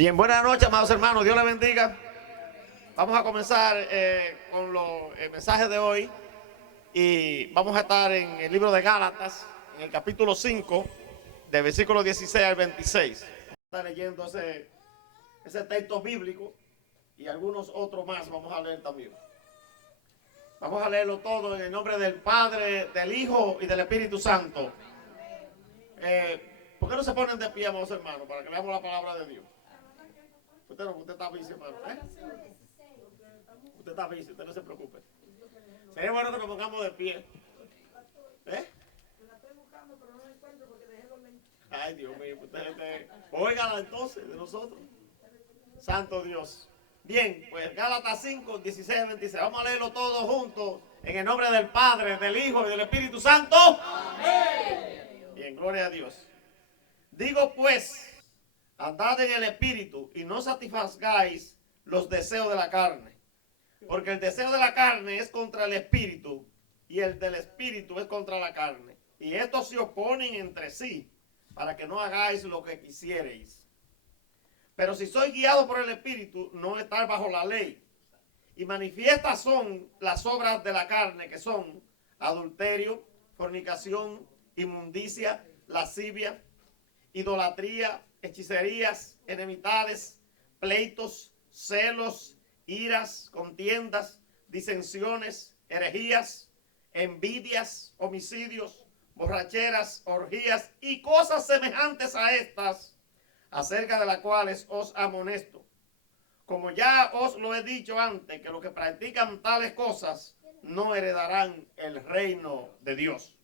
Bien, buenas noches, amados hermanos. Dios les bendiga. Vamos a comenzar con el mensaje de hoy y vamos a estar en el libro de Gálatas, en el capítulo 5, del versículo 16 al 26. Vamos a estar leyendo ese texto bíblico y algunos otros más vamos a leer también. Vamos a leerlo todo en el nombre del Padre, del Hijo y del Espíritu Santo. ¿Por qué no se ponen de pie, amados hermanos, para que leamos la palabra de Dios? Usted está bici, hermano. Usted está bici, usted no se preocupe. Sería bueno que nos pongamos de pie. Ay, Dios mío, óigala entonces de nosotros. Santo Dios. Bien, pues Gálatas 5, 16 al 26. Vamos a leerlo todos juntos en el nombre del Padre, del Hijo y del Espíritu Santo. Amén. Bien, gloria a Dios. Digo pues, andad en el Espíritu y no satisfagáis los deseos de la carne. Porque el deseo de la carne es contra el Espíritu y el del Espíritu es contra la carne. Y estos se oponen entre sí para que no hagáis lo que quisiereis. Pero si sois guiados por el Espíritu, no estáis bajo la ley. Y manifiestas son las obras de la carne, que son adulterio, fornicación, inmundicia, lascivia, idolatría, hechicerías, enemistades, pleitos, celos, iras, contiendas, disensiones, herejías, envidias, homicidios, borracheras, orgías y cosas semejantes a estas, acerca de las cuales os amonesto. Como ya os lo he dicho antes, que los que practican tales cosas no heredarán el reino de Dios.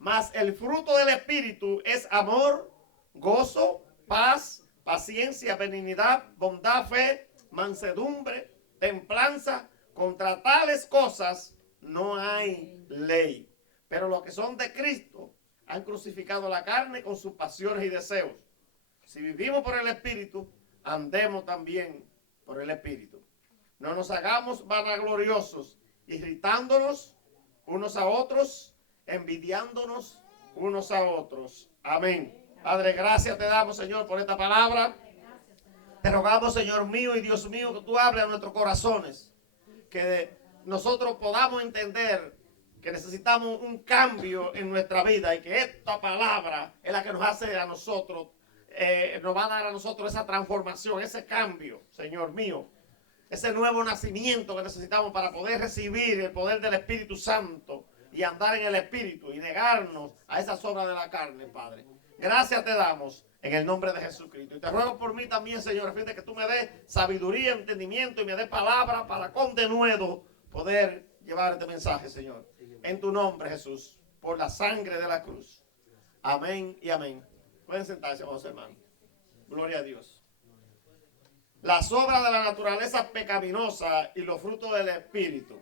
Mas el fruto del Espíritu es amor, gozo, paz, paciencia, benignidad, bondad, fe, mansedumbre, templanza. Contra tales cosas no hay ley. Pero los que son de Cristo han crucificado la carne con sus pasiones y deseos. Si vivimos por el Espíritu, andemos también por el Espíritu. No nos hagamos vanagloriosos, irritándonos unos a otros, envidiándonos unos a otros. Amén. Padre, gracias te damos, Señor, por esta palabra. Te rogamos, Señor mío y Dios mío, que tú hables a nuestros corazones, que nosotros podamos entender que necesitamos un cambio en nuestra vida y que esta palabra es la que nos hace a nosotros, nos va a dar a nosotros esa transformación, ese cambio, Señor mío, ese nuevo nacimiento que necesitamos para poder recibir el poder del Espíritu Santo y andar en el Espíritu y negarnos a esas obras de la carne, Padre. Gracias te damos en el nombre de Jesucristo. Y te ruego por mí también, Señor, a fin de que tú me des sabiduría, entendimiento y me des palabra para con denuedo poder llevar este mensaje, Señor. En tu nombre, Jesús, por la sangre de la cruz. Amén y amén. Pueden sentarse, amados hermanos. Gloria a Dios. Las obras de la naturaleza pecaminosa y los frutos del Espíritu.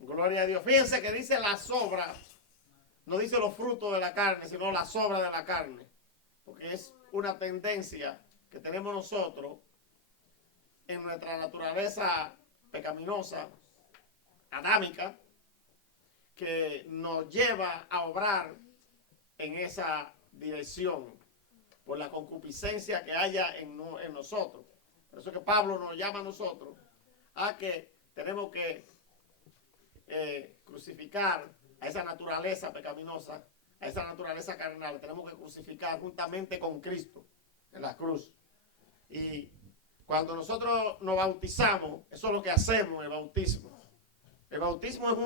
Gloria a Dios. Fíjense que dice las obras, no dice los frutos de la carne, sino las obras de la carne. Porque es una tendencia que tenemos nosotros en nuestra naturaleza pecaminosa, adámica, que nos lleva a obrar en esa dirección por la concupiscencia que haya en nosotros. Por eso que Pablo nos llama a nosotros a que tenemos que crucificar a esa naturaleza pecaminosa, a esa naturaleza carnal. Tenemos que crucificar juntamente con Cristo en la cruz. Y cuando nosotros nos bautizamos, eso es lo que hacemos, el bautismo. El bautismo es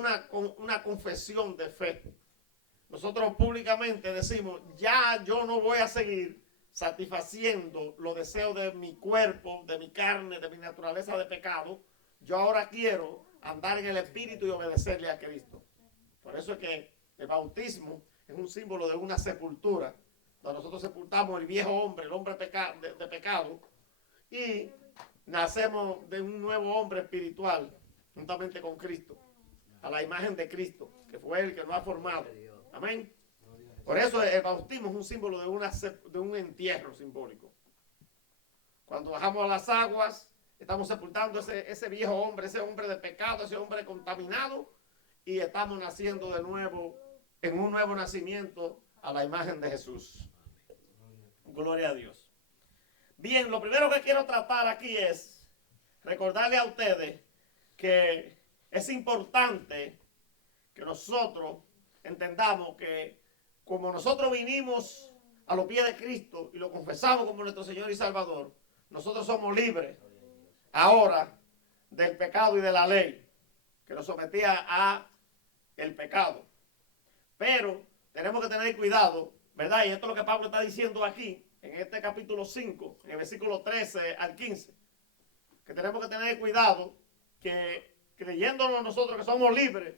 una confesión de fe. Nosotros públicamente decimos, ya yo no voy a seguir satisfaciendo los deseos de mi cuerpo, de mi carne, de mi naturaleza de pecado. Yo ahora quiero andar en el Espíritu y obedecerle a Cristo. Por eso es que el bautismo es un símbolo de una sepultura, donde nosotros sepultamos el viejo hombre, el hombre de pecado, y nacemos de un nuevo hombre espiritual, juntamente con Cristo, a la imagen de Cristo, que fue el que nos ha formado. Amén. Por eso el bautismo es un símbolo de un entierro simbólico. Cuando bajamos a las aguas, estamos sepultando ese viejo hombre, ese hombre de pecado, ese hombre contaminado, y estamos naciendo de nuevo, en un nuevo nacimiento a la imagen de Jesús. Gloria a Dios. Bien, lo primero que quiero tratar aquí es recordarle a ustedes que es importante que nosotros entendamos que como nosotros vinimos a los pies de Cristo y lo confesamos como nuestro Señor y Salvador, nosotros somos libres ahora del pecado y de la ley que nos sometía a el pecado. Pero tenemos que tener cuidado, ¿verdad? Y esto es lo que Pablo está diciendo aquí, en este capítulo 5, en el versículo 13 al 15, que tenemos que tener cuidado que creyéndonos nosotros que somos libres,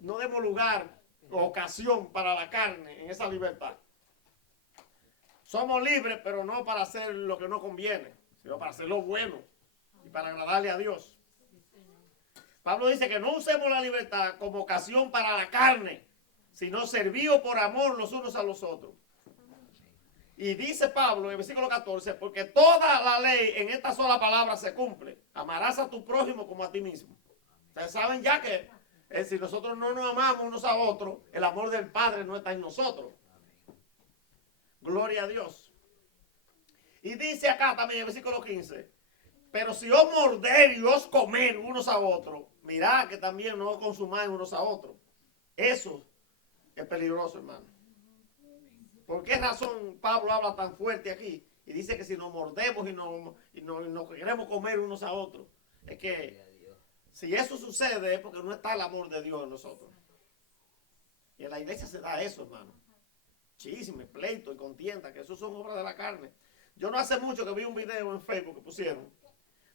no demos lugar o ocasión para la carne en esa libertad. Somos libres, pero no para hacer lo que no conviene, sino para hacer lo bueno y para agradarle a Dios. Pablo dice que no usemos la libertad como ocasión para la carne, sino servido por amor los unos a los otros. Y dice Pablo en el versículo 14, porque toda la ley en esta sola palabra se cumple. Amarás a tu prójimo como a ti mismo. Ustedes saben ya que si nosotros no nos amamos unos a otros, el amor del Padre no está en nosotros. Gloria a Dios. Y dice acá también en el versículo 15, pero si os morder y os comer unos a otros, mirad que también no os consumáis unos a otros. Eso es peligroso, hermano. ¿Por qué razón Pablo habla tan fuerte aquí? Y dice que si nos mordemos y nos queremos comer unos a otros, es que si eso sucede es porque no está el amor de Dios en nosotros. Y en la iglesia se da eso, hermano. Chisme, pleito y contienda, que eso son obras de la carne. Yo no hace mucho que vi un video en Facebook que pusieron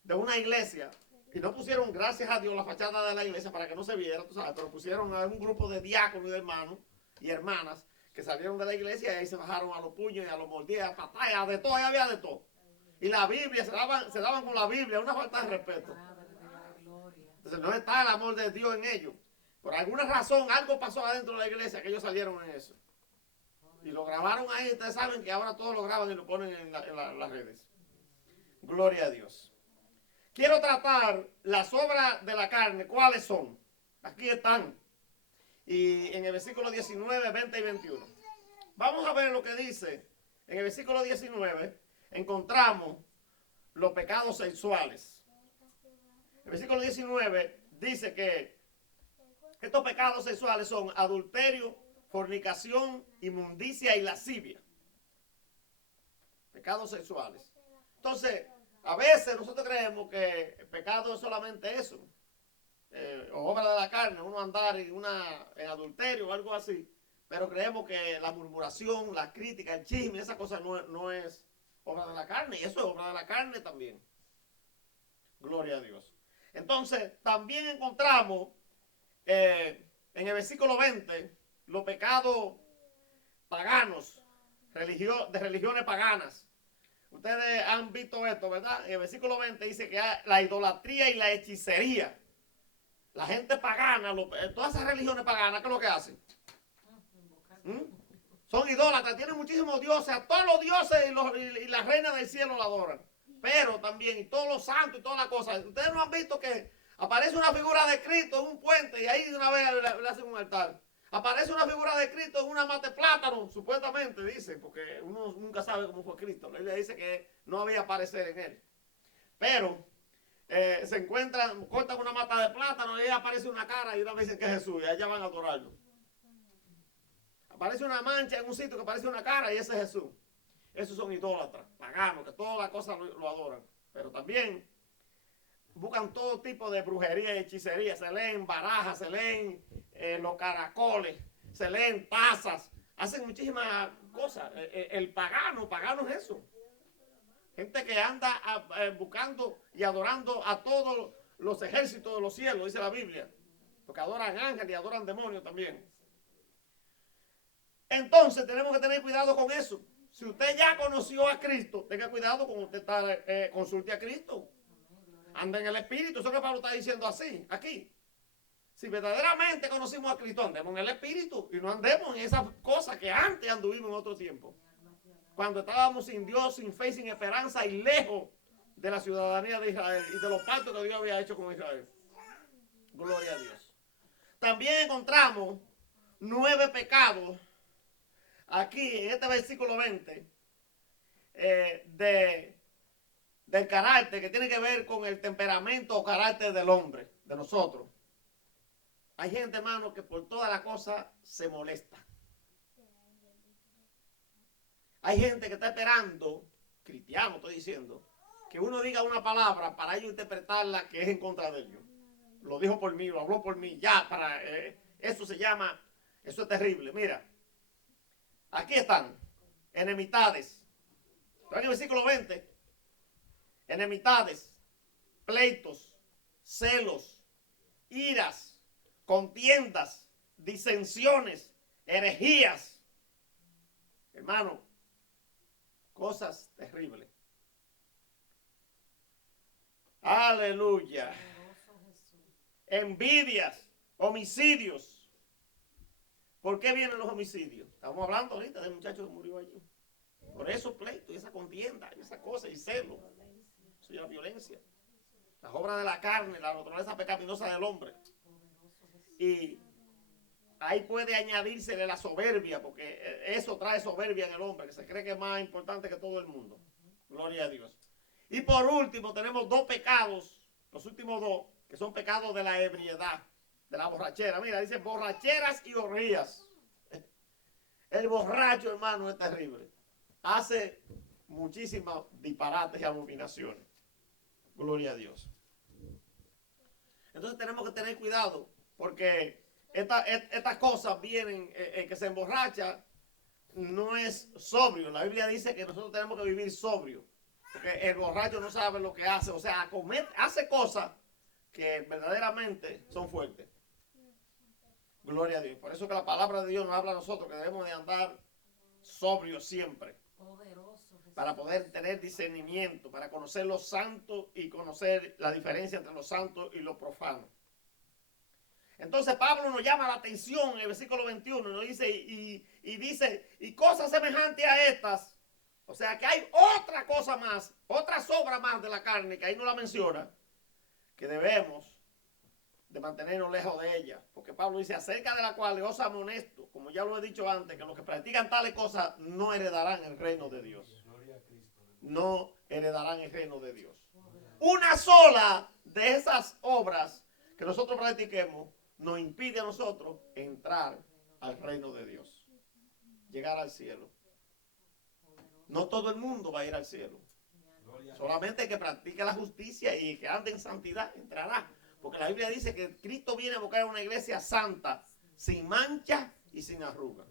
de una iglesia y no pusieron, gracias a Dios, la fachada de la iglesia para que no se viera, tú sabes, pero pusieron a un grupo de diáconos y de hermanos y hermanas que salieron de la iglesia y ahí se bajaron a los puños y a los mordías, a patadas, de todo, ahí había de todo. Y la Biblia, se daban con la Biblia, una falta de respeto. Entonces no está el amor de Dios en ellos. Por alguna razón, algo pasó adentro de la iglesia que ellos salieron en eso. Y lo grabaron ahí, ustedes saben que ahora todos lo graban y lo ponen en las redes. Gloria a Dios. Quiero tratar las obras de la carne, ¿cuáles son? Aquí están. Y en el versículo 19, 20 y 21. Vamos a ver lo que dice. En el versículo 19 encontramos los pecados sexuales. El versículo 19 dice que estos pecados sexuales son adulterio, fornicación, inmundicia y lascivia. Pecados sexuales. Entonces, a veces nosotros creemos que el pecado es solamente eso. O obra de la carne, uno andar en adulterio o algo así. Pero creemos que la murmuración, la crítica, el chisme, esa cosa no es obra de la carne. Y eso es obra de la carne también. Gloria a Dios. Entonces, también encontramos en el versículo 20 los pecados paganos, de religiones paganas. Ustedes han visto esto, ¿verdad? En el versículo 20 dice que hay la idolatría y la hechicería. La gente pagana, todas esas religiones paganas, ¿qué es lo que hacen? Son idólatras, tienen muchísimos dioses, a todos los dioses y las reinas del cielo la adoran. Pero también, y todos los santos y todas las cosas. Ustedes no han visto que aparece una figura de Cristo en un puente y ahí de una vez le hacen un altar. Aparece una figura de Cristo en una mata de plátano, supuestamente dicen, porque uno nunca sabe cómo fue Cristo. La Biblia dice que no había aparecer en él. Pero se encuentran, cortan una mata de plátano y ahí aparece una cara y una vez dicen que es Jesús y allá van a adorarlo. Aparece una mancha en un sitio que parece una cara y ese es Jesús. Esos son idólatras, paganos, que todas las cosas lo adoran. Pero también buscan todo tipo de brujería y hechicería. Se leen barajas, se leen los caracoles, se leen tazas. Hacen muchísimas cosas. El pagano es eso. Gente que anda buscando y adorando a todos los ejércitos de los cielos, dice la Biblia. Porque adoran ángeles y adoran demonios también. Entonces tenemos que tener cuidado con eso. Si usted ya conoció a Cristo, tenga cuidado con usted consulte a Cristo. Anda en el Espíritu. Eso es lo que Pablo está diciendo así, aquí. Si verdaderamente conocimos a Cristo, andemos en el Espíritu y no andemos en esas cosas que antes anduvimos en otro tiempo. Cuando estábamos sin Dios, sin fe, sin esperanza y lejos de la ciudadanía de Israel y de los pactos que Dios había hecho con Israel. Gloria a Dios. También encontramos 9 pecados aquí en este versículo 20 del carácter, que tiene que ver con el temperamento o carácter del hombre, de nosotros. Hay gente, hermano, que por toda la cosa se molesta. Hay gente que está esperando, cristiano estoy diciendo, que uno diga una palabra para ellos interpretarla que es en contra de ellos. Lo dijo por mí, lo habló por mí, ya, eso se llama, eso es terrible. Mira, aquí están, enemistades. En el versículo 20, enemistades, pleitos, celos, iras, contiendas, disensiones, herejías. Hermano, cosas terribles. Aleluya. Envidias, homicidios. ¿Por qué vienen los homicidios? Estamos hablando ahorita del muchacho que murió allí. Por esos pleitos y esa contienda, y esa cosa, y celo. Eso es la violencia. Las obras de la carne, la naturaleza pecaminosa del hombre. Y ahí puede añadírsele la soberbia, porque eso trae soberbia en el hombre, que se cree que es más importante que todo el mundo. Gloria a Dios. Y por último tenemos dos pecados, los últimos dos, que son pecados de la ebriedad, de la borrachera. Mira, dice borracheras y orgías. El borracho, hermano, es terrible. Hace muchísimas disparates y abominaciones. Gloria a Dios. Entonces tenemos que tener cuidado, porque estas cosas vienen, que se emborracha, no es sobrio. La Biblia dice que nosotros tenemos que vivir sobrio, porque el borracho no sabe lo que hace, o sea, hace cosas que verdaderamente son fuertes. Gloria a Dios. Por eso que la palabra de Dios nos habla a nosotros que debemos de andar sobrios siempre, para poder tener discernimiento, para conocer lo santo y conocer la diferencia entre lo santo y lo profano. Entonces Pablo nos llama la atención en el versículo 21, nos dice, y dice, y cosas semejantes a estas, o sea que hay otra cosa más, otra sobra más de la carne, que ahí no la menciona, que debemos de mantenernos lejos de ella, porque Pablo dice, acerca de la cual os amonesto, como ya lo he dicho antes, que los que practican tales cosas no heredarán el reino de Dios. No heredarán el reino de Dios. Una sola de esas obras que nosotros practiquemos nos impide a nosotros entrar al reino de Dios, llegar al cielo. No todo el mundo va a ir al cielo. Solamente el que practique la justicia y que ande en santidad entrará. Porque la Biblia dice que Cristo viene a buscar una iglesia santa, sin mancha y sin arruga.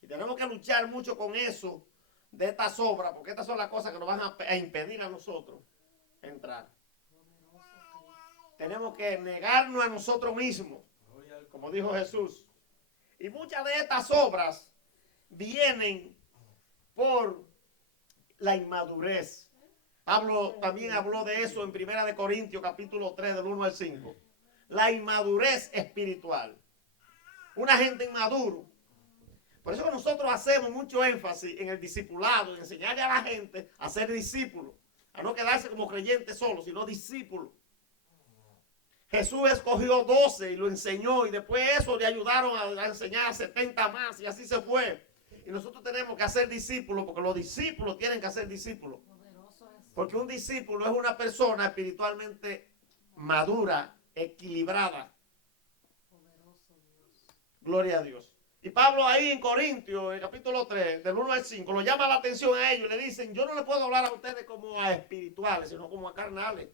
Y tenemos que luchar mucho con eso, de estas obras, porque estas son las cosas que nos van a impedir a nosotros entrar. Tenemos que negarnos a nosotros mismos, como dijo Jesús. Y muchas de estas obras vienen por la inmadurez. Pablo también habló de eso en 1 Corintios capítulo 3 del 1 al 5. La inmadurez espiritual. Una gente inmaduro. Por eso que nosotros hacemos mucho énfasis en el discipulado, en enseñarle a la gente a ser discípulos, a no quedarse como creyentes solos, sino discípulos. Jesús escogió 12 y lo enseñó, y después eso le ayudaron a enseñar a 70 más, y así se fue. Y nosotros tenemos que hacer discípulos, porque los discípulos tienen que hacer discípulos. Porque un discípulo es una persona espiritualmente madura, equilibrada. Gloria a Dios. Y Pablo ahí en Corintios, en el capítulo 3, del 1 al 5, lo llama la atención a ellos y le dicen, yo no le puedo hablar a ustedes como a espirituales, sino como a carnales.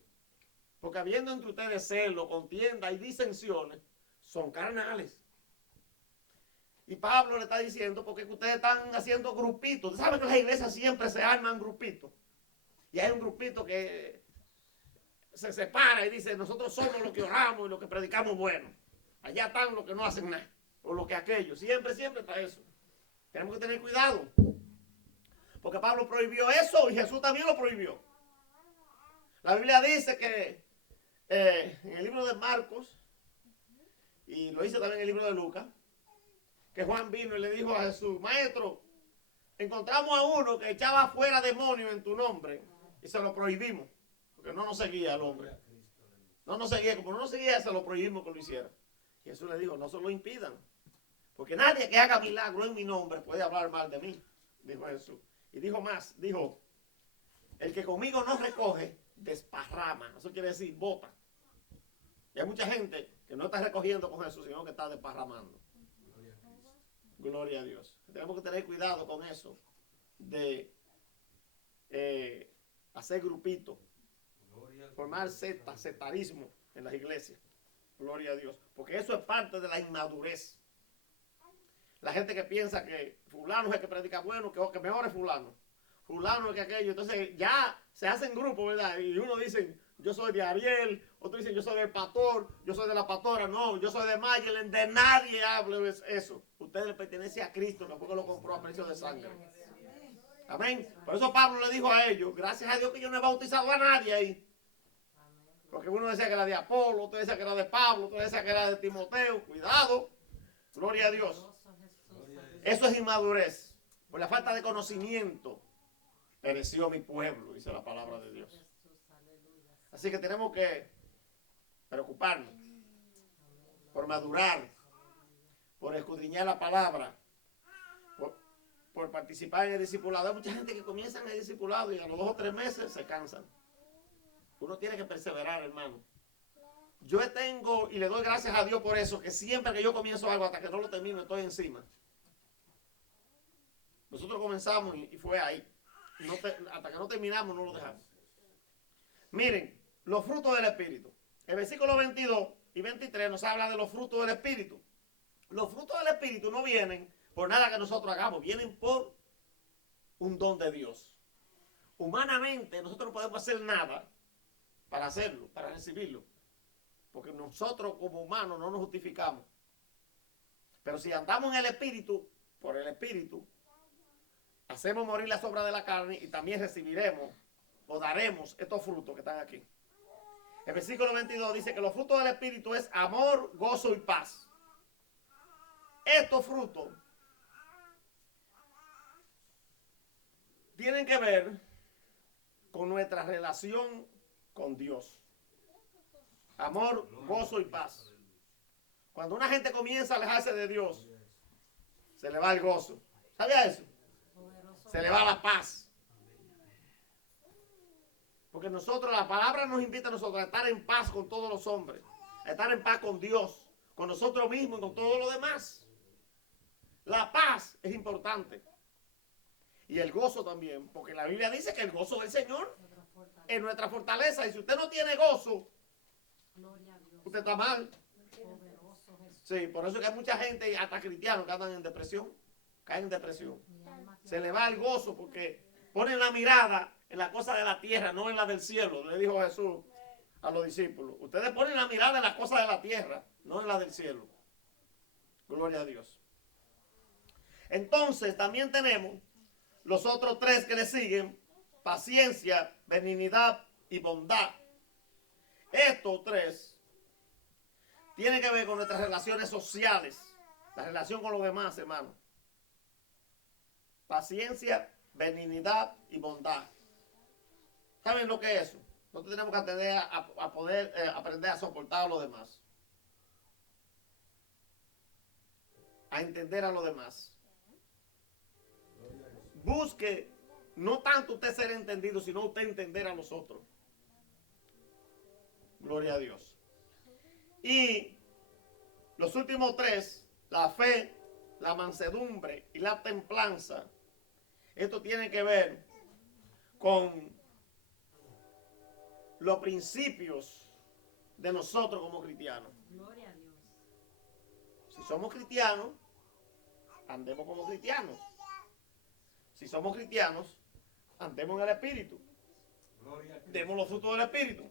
Porque habiendo entre ustedes celo, contienda y disensiones, son carnales. Y Pablo le está diciendo, porque ustedes están haciendo grupitos. Ustedes saben que las iglesias siempre se arman grupitos. Y hay un grupito que se separa y dice, nosotros somos los que oramos y los que predicamos bueno. Allá están los que no hacen nada. O los que aquellos. Siempre está eso. Tenemos que tener cuidado. Porque Pablo prohibió eso y Jesús también lo prohibió. La Biblia dice que en el libro de Marcos, y lo dice también en el libro de Lucas, que Juan vino y le dijo a Jesús, maestro, encontramos a uno que echaba fuera demonios en tu nombre y se lo prohibimos, porque no nos seguía el hombre. No nos seguía, como no nos seguía, se lo prohibimos que lo hiciera. Y Jesús le dijo, no se lo impidan, porque nadie que haga milagro en mi nombre puede hablar mal de mí, dijo Jesús. Y dijo más, dijo, el que conmigo no recoge, desparrama. Eso quiere decir, bota. Y hay mucha gente que no está recogiendo con Jesús, sino que está desparramando. Gloria a Dios. Tenemos que tener cuidado con eso, de hacer grupitos, formar sectas, sectarismo en las iglesias. Gloria a Dios. Porque eso es parte de la inmadurez. La gente que piensa que fulano es el que predica bueno, que mejor es fulano. Fulano es que aquello. Entonces ya se hacen grupos, ¿verdad? Y uno dice, yo soy de Ariel. Otro dice, yo soy del pastor. Yo soy de la pastora. No, yo soy de Mayelen. De nadie hable eso. Usted le pertenece a Cristo, que fue que lo compró a precio de sangre. Amén. Por eso Pablo le dijo a ellos, gracias a Dios que yo no he bautizado a nadie ahí. Porque uno decía que era de Apolo, otro decía que era de Pablo, otro decía que era de Timoteo. Cuidado. Gloria a Dios. Eso es inmadurez. Por la falta de conocimiento pereció mi pueblo, dice la palabra de Dios. Así que tenemos que preocuparnos por madurar, por escudriñar la palabra, por participar en el discipulado. Hay mucha gente que comienza en el discipulado y a los 2 o 3 meses se cansan. Uno tiene que perseverar, hermano. Yo tengo, y le doy gracias a Dios por eso, que siempre que yo comienzo algo, hasta que no lo termino, estoy encima. Nosotros comenzamos y fue ahí. Hasta que no terminamos, no lo dejamos. Miren, los frutos del Espíritu. El versículo 22 y 23 nos habla de los frutos del Espíritu. Los frutos del Espíritu no vienen por nada que nosotros hagamos, vienen por un don de Dios. Humanamente, nosotros no podemos hacer nada para hacerlo, para recibirlo. Porque nosotros como humanos no nos justificamos. Pero si andamos en el Espíritu, por el Espíritu, hacemos morir las obras de la carne y también recibiremos o daremos estos frutos que están aquí. El versículo 22 dice que los frutos del Espíritu es amor, gozo y paz. Estos frutos tienen que ver con nuestra relación con Dios. Amor, gozo y paz. Cuando una gente comienza a alejarse de Dios, se le va el gozo. ¿Sabía eso? Se le va la paz. Porque nosotros, la palabra nos invita a nosotros a estar en paz con todos los hombres. A estar en paz con Dios, con nosotros mismos y con todo lo demás. La paz es importante. Y el gozo también. Porque la Biblia dice que el gozo del Señor es nuestra fortaleza. Y si usted no tiene gozo, usted está mal. Sí, por eso es que hay mucha gente, hasta cristianos, que andan en depresión. Caen en depresión. Se le va el gozo porque ponen la mirada en la cosa de la tierra, no en la del cielo. Le dijo Jesús a los discípulos. Ustedes ponen la mirada en la cosa de la tierra, no en la del cielo. Gloria a Dios. Entonces también tenemos los otros 3 que le siguen: paciencia, benignidad y bondad. Estos 3 tienen que ver con nuestras relaciones sociales, la relación con los demás, hermanos. Paciencia, benignidad y bondad. ¿Saben lo que es eso? Nosotros tenemos que aprender a poder aprender a soportar a los demás. A entender a los demás. Busque no tanto usted ser entendido, sino usted entender a los otros. Gloria a Dios. Y los últimos 3, la fe, la mansedumbre y la templanza. Esto tiene que ver con los principios de nosotros como cristianos. Gloria a Dios. Si somos cristianos, andemos como cristianos. Si somos cristianos, andemos en el Espíritu. Demos los frutos del Espíritu.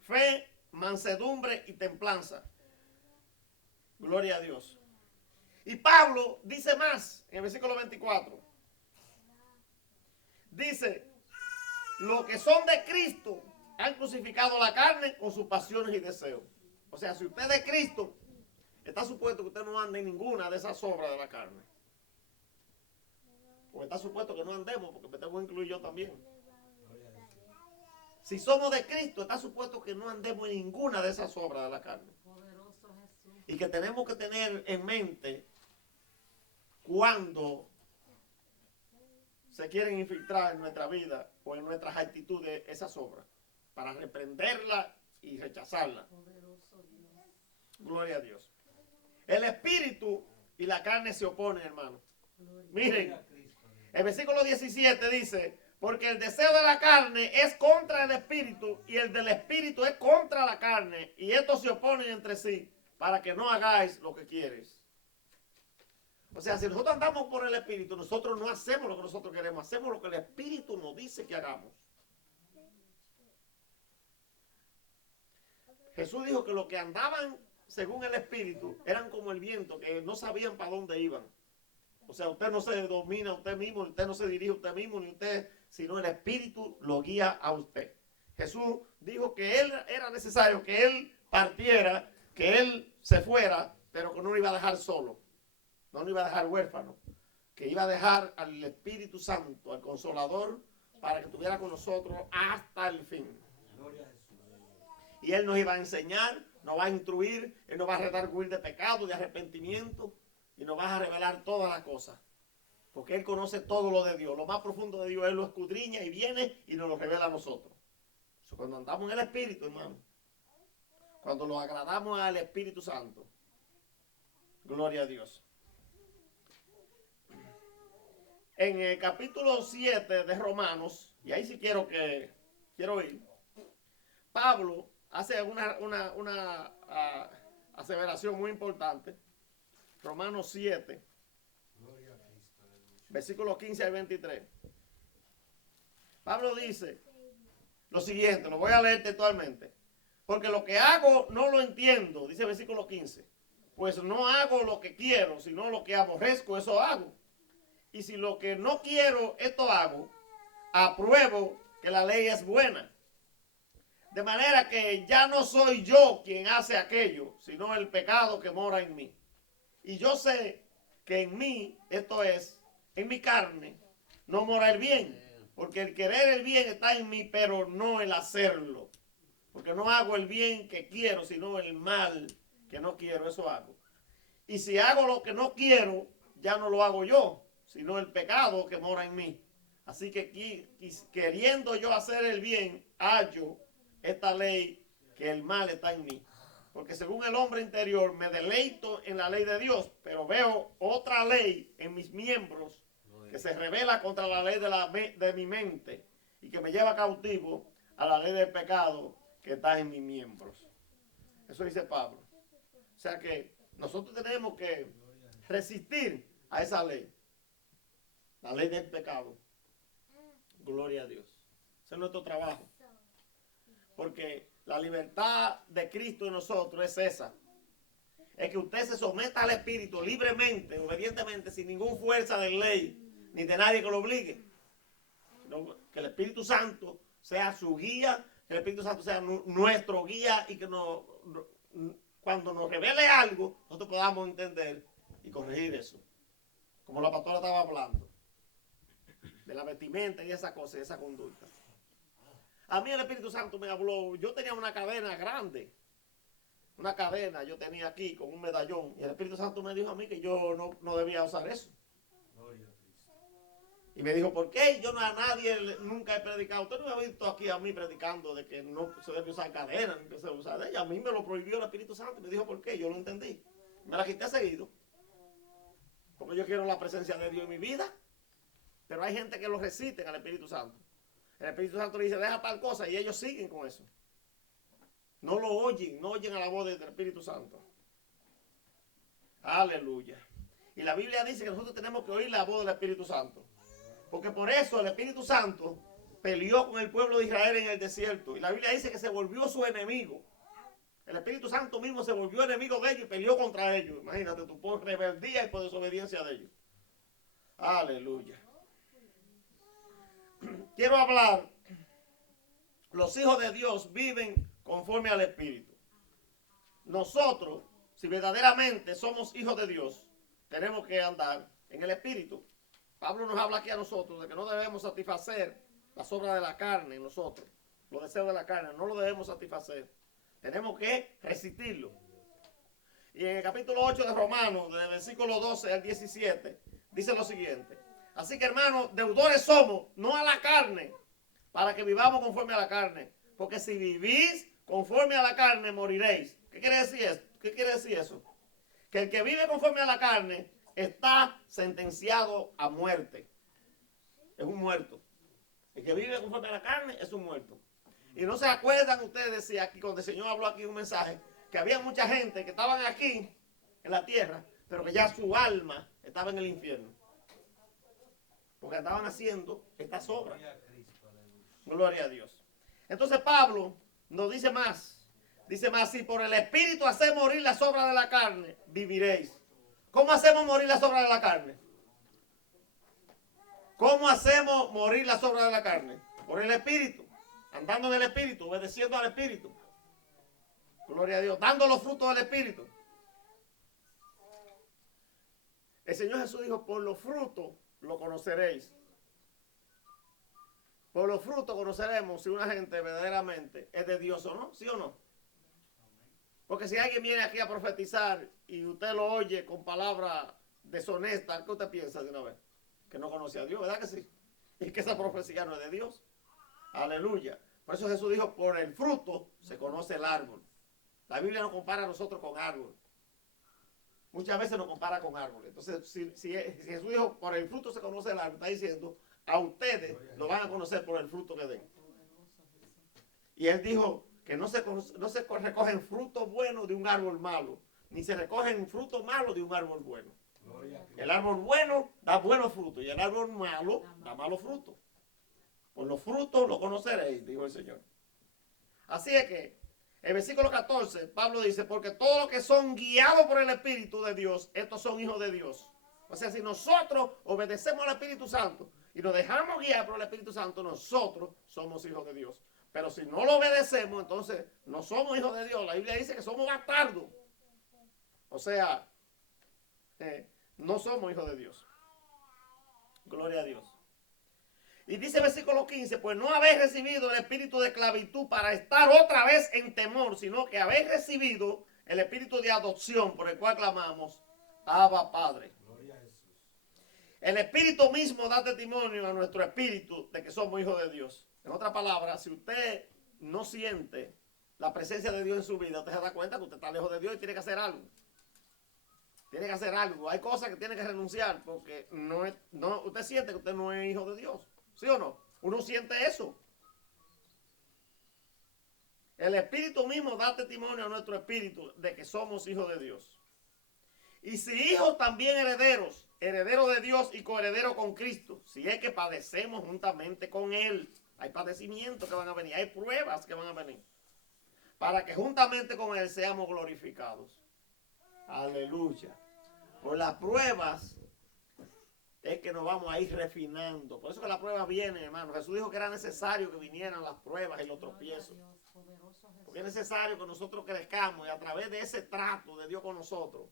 Fe, mansedumbre y templanza. Gloria a Dios. Y Pablo dice más en el versículo 24. Dice, los que son de Cristo han crucificado la carne con sus pasiones y deseos. O sea, si usted es de Cristo, está supuesto que usted no ande en ninguna de esas obras de la carne. Porque está supuesto que no andemos, porque me tengo que incluir yo también. Si somos de Cristo, está supuesto que no andemos en ninguna de esas obras de la carne. Y que tenemos que tener en mente cuando se quieren infiltrar en nuestra vida o en nuestras actitudes esas obras para reprenderla y rechazarla. Gloria a Dios. El espíritu y la carne se oponen, hermano. Miren, el versículo 17 dice, porque el deseo de la carne es contra el espíritu y el del espíritu es contra la carne, y estos se oponen entre sí para que no hagáis lo que quieres. O sea, si nosotros andamos por el espíritu, nosotros no hacemos lo que nosotros queremos, hacemos lo que el espíritu nos dice que hagamos. Jesús dijo que los que andaban según el espíritu eran como el viento, que no sabían para dónde iban. O sea, usted no se domina a usted mismo, usted no se dirige a usted mismo, ni usted, sino el espíritu lo guía a usted. Jesús dijo que él era necesario que él partiera, que él se fuera, pero que no lo iba a dejar solo, no lo iba a dejar huérfano, que iba a dejar al Espíritu Santo, al Consolador, para que estuviera con nosotros hasta el fin. Y él nos iba a enseñar, nos va a instruir, él nos va a redarguir de pecado, de arrepentimiento, y nos va a revelar todas las cosas. Porque él conoce todo lo de Dios. Lo más profundo de Dios, él lo escudriña y viene y nos lo revela a nosotros. Cuando andamos en el Espíritu, hermano, cuando lo agradamos al Espíritu Santo, gloria a Dios. En el capítulo 7 de Romanos, y ahí sí quiero ir, Pablo hace una aseveración muy importante. Romanos 7, versículos 15 al 23. Pablo dice lo siguiente, lo voy a leer textualmente. Porque lo que hago no lo entiendo, dice el versículo 15. Pues no hago lo que quiero, sino lo que aborrezco, eso hago. Y si lo que no quiero, esto hago, apruebo que la ley es buena. De manera que ya no soy yo quien hace aquello, sino el pecado que mora en mí. Y yo sé que en mí, esto es, en mi carne, no mora el bien. Porque el querer el bien está en mí, pero no el hacerlo. Porque no hago el bien que quiero, sino el mal que no quiero, eso hago. Y si hago lo que no quiero, ya no lo hago yo, sino el pecado que mora en mí. Así que queriendo yo hacer el bien, hallo esta ley que el mal está en mí. Porque según el hombre interior me deleito en la ley de Dios, pero veo otra ley en mis miembros que se revela contra la ley de mi mente y que me lleva cautivo a la ley del pecado que está en mis miembros. Eso dice Pablo. O sea que nosotros tenemos que resistir a esa ley, la ley del pecado. Gloria a Dios. Ese es nuestro trabajo. Porque la libertad de Cristo en nosotros es esa. Es que usted se someta al Espíritu libremente, obedientemente, sin ninguna fuerza de ley, ni de nadie que lo obligue. Que el Espíritu Santo sea su guía, que el Espíritu Santo sea nuestro guía y que cuando nos revele algo, nosotros podamos entender y corregir eso. Como la pastora estaba hablando, de la vestimenta y esa cosa, esa conducta. A mí el Espíritu Santo me habló, yo tenía una cadena grande, una cadena yo tenía aquí con un medallón, y el Espíritu Santo me dijo a mí que yo no debía usar eso. Y me dijo, ¿por qué? Yo a nadie nunca he predicado. Usted no me ha visto aquí a mí predicando de que no se debe usar cadena, ni que se debe usar de ella. A mí me lo prohibió el Espíritu Santo y me dijo, ¿por qué? Yo lo entendí. Me la quité seguido. Porque yo quiero la presencia de Dios en mi vida. Pero hay gente que lo resiste al Espíritu Santo. El Espíritu Santo le dice, deja tal cosa, y ellos siguen con eso. No lo oyen, no oyen a la voz del Espíritu Santo. Aleluya. Y la Biblia dice que nosotros tenemos que oír la voz del Espíritu Santo. Porque por eso el Espíritu Santo peleó con el pueblo de Israel en el desierto. Y la Biblia dice que se volvió su enemigo. El Espíritu Santo mismo se volvió enemigo de ellos y peleó contra ellos. Imagínate tú, por rebeldía y por desobediencia de ellos. Aleluya. Quiero hablar. Los hijos de Dios viven conforme al Espíritu. Nosotros, si verdaderamente somos hijos de Dios, tenemos que andar en el Espíritu. Pablo nos habla aquí a nosotros de que no debemos satisfacer las obras de la carne en nosotros, los deseos de la carne, no lo debemos satisfacer. Tenemos que resistirlo. Y en el capítulo 8 de Romanos, del versículo 12 al 17, dice lo siguiente. Así que, hermanos, deudores somos, no a la carne, para que vivamos conforme a la carne. Porque si vivís conforme a la carne, moriréis. ¿Qué quiere decir eso? ¿Qué quiere decir eso? Que el que vive conforme a la carne está sentenciado a muerte. Es un muerto. El que vive conforme a la carne es un muerto. Y no se acuerdan ustedes si aquí, cuando el Señor habló aquí un mensaje, que había mucha gente que estaban aquí en la tierra, pero que ya su alma estaba en el infierno. Porque andaban haciendo estas obras. Gloria a Dios. Entonces Pablo nos dice más. Dice más, si por el Espíritu hace morir las obras de la carne, viviréis. ¿Cómo hacemos morir las obras de la carne? ¿Cómo hacemos morir las obras de la carne? Por el Espíritu. Andando en el Espíritu, obedeciendo al Espíritu. Gloria a Dios. Dando los frutos del Espíritu. El Señor Jesús dijo, por los frutos lo conoceréis. Por los frutos conoceremos si una gente verdaderamente es de Dios o no. ¿Sí o no? Porque si alguien viene aquí a profetizar y usted lo oye con palabras deshonestas, ¿qué usted piensa de una vez? Que no conoce a Dios, ¿verdad que sí? Y que esa profecía no es de Dios. Aleluya. Por eso Jesús dijo, por el fruto se conoce el árbol. La Biblia nos compara a nosotros con árbol. Muchas veces nos compara con árboles. Entonces, si Jesús dijo, por el fruto se conoce el árbol, está diciendo, a ustedes lo van a conocer por el fruto que den. Y él dijo que no se recogen frutos buenos de un árbol malo, ni se recogen frutos malos de un árbol bueno. El árbol bueno da buenos frutos y el árbol malo da malos frutos. Por los frutos lo conoceréis, dijo el Señor. Así es que, el versículo 14, Pablo dice, porque todos los que son guiados por el Espíritu de Dios, estos son hijos de Dios. O sea, si nosotros obedecemos al Espíritu Santo y nos dejamos guiar por el Espíritu Santo, nosotros somos hijos de Dios. Pero si no lo obedecemos, entonces no somos hijos de Dios. La Biblia dice que somos bastardos. O sea, no somos hijos de Dios. Gloria a Dios. Y dice el versículo 15, pues no habéis recibido el espíritu de esclavitud para estar otra vez en temor, sino que habéis recibido el espíritu de adopción por el cual clamamos, Abba Padre. Gloria a Jesús. El espíritu mismo da testimonio a nuestro espíritu de que somos hijos de Dios. En otras palabras, si usted no siente la presencia de Dios en su vida, usted se da cuenta que usted está lejos de Dios y tiene que hacer algo. Tiene que hacer algo. Hay cosas que tiene que renunciar porque usted siente que usted no es hijo de Dios. ¿Sí o no? Uno siente eso. El Espíritu mismo da testimonio a nuestro espíritu de que somos hijos de Dios. Y si hijos, también herederos, herederos de Dios y coherederos con Cristo, si es que padecemos juntamente con Él. Hay padecimientos que van a venir, hay pruebas que van a venir, para que juntamente con Él seamos glorificados. Aleluya. Por las pruebas es que nos vamos a ir refinando. Por eso que la prueba viene, hermano. Jesús dijo que era necesario que vinieran las pruebas y los tropiezos. Porque es necesario que nosotros crezcamos y a través de ese trato de Dios con nosotros,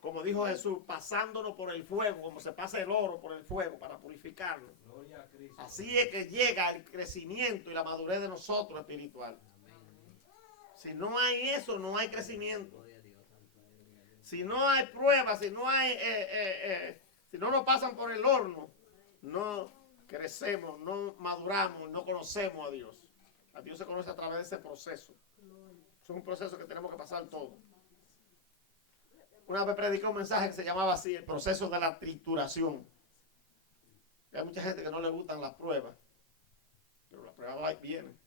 como dijo Jesús, pasándonos por el fuego, como se pasa el oro por el fuego para purificarlo. Así es que llega el crecimiento y la madurez de nosotros espiritual. Si no hay eso, no hay crecimiento. Si no hay pruebas, si no hay... si no nos pasan por el horno, no crecemos, no maduramos, no conocemos a Dios. A Dios se conoce a través de ese proceso. Es un proceso que tenemos que pasar todos. Una vez prediqué un mensaje que se llamaba así, el proceso de la trituración. Hay mucha gente que no le gustan las pruebas, pero las pruebas vienen.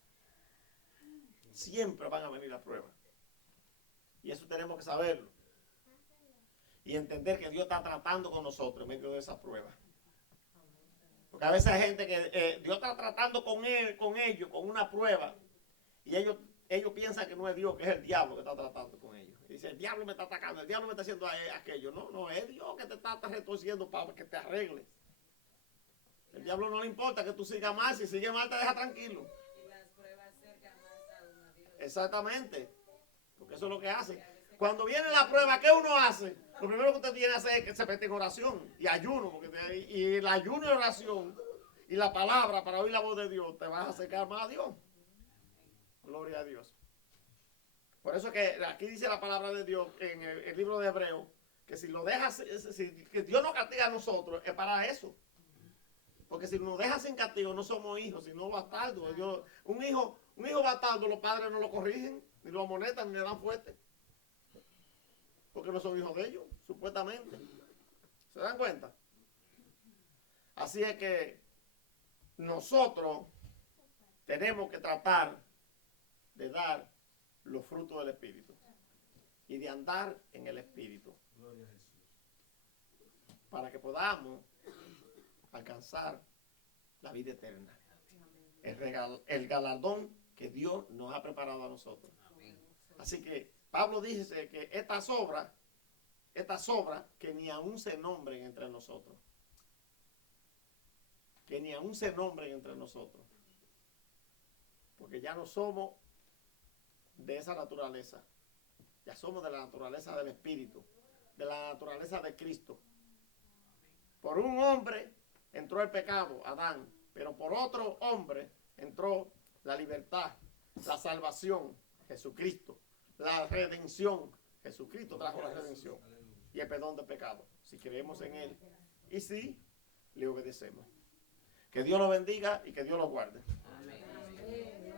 Siempre van a venir las pruebas. Y eso tenemos que saberlo. Y entender que Dios está tratando con nosotros en medio de esas pruebas. Porque a veces hay gente que Dios está tratando con ellos, con una prueba, y ellos piensan que no es Dios, que es el diablo que está tratando con ellos. Y dice, el diablo me está atacando, el diablo me está haciendo aquello. No, es Dios que te está retorciendo para que te arregles. El diablo no le importa que tú sigas mal, si sigues mal te deja tranquilo. Y las pruebas acercan más a uno a Dios. Exactamente, porque eso es lo que hace. Cuando viene la prueba, ¿qué uno hace? Lo primero que usted tiene que hacer es que se mete en oración y ayuno, y el ayuno y oración y la palabra para oír la voz de Dios te vas a acercar más a Dios. Gloria a Dios. Por eso que aquí dice la palabra de Dios en el libro de Hebreos, que si lo dejas, que Dios nos castiga a nosotros, es para eso. Porque si nos deja sin castigo, no somos hijos, sino bastardos. Un hijo bastardo, los padres no lo corrigen, ni lo amonestan, ni le dan fuerte. Porque no son hijos de ellos, supuestamente. ¿Se dan cuenta? Así es que nosotros tenemos que tratar de dar los frutos del Espíritu y de andar en el Espíritu para que podamos alcanzar la vida eterna, el galardón que Dios nos ha preparado a nosotros. Así que Pablo dice que estas obras que ni aún se nombren entre nosotros, que ni aún se nombren entre nosotros, porque ya no somos de esa naturaleza, ya somos de la naturaleza del Espíritu, de la naturaleza de Cristo. Por un hombre entró el pecado, Adán, pero por otro hombre entró la libertad, la salvación, Jesucristo, la redención. Jesucristo trajo la redención y el perdón de pecado, si creemos en Él y si le obedecemos. Que Dios lo bendiga y que Dios lo guarde.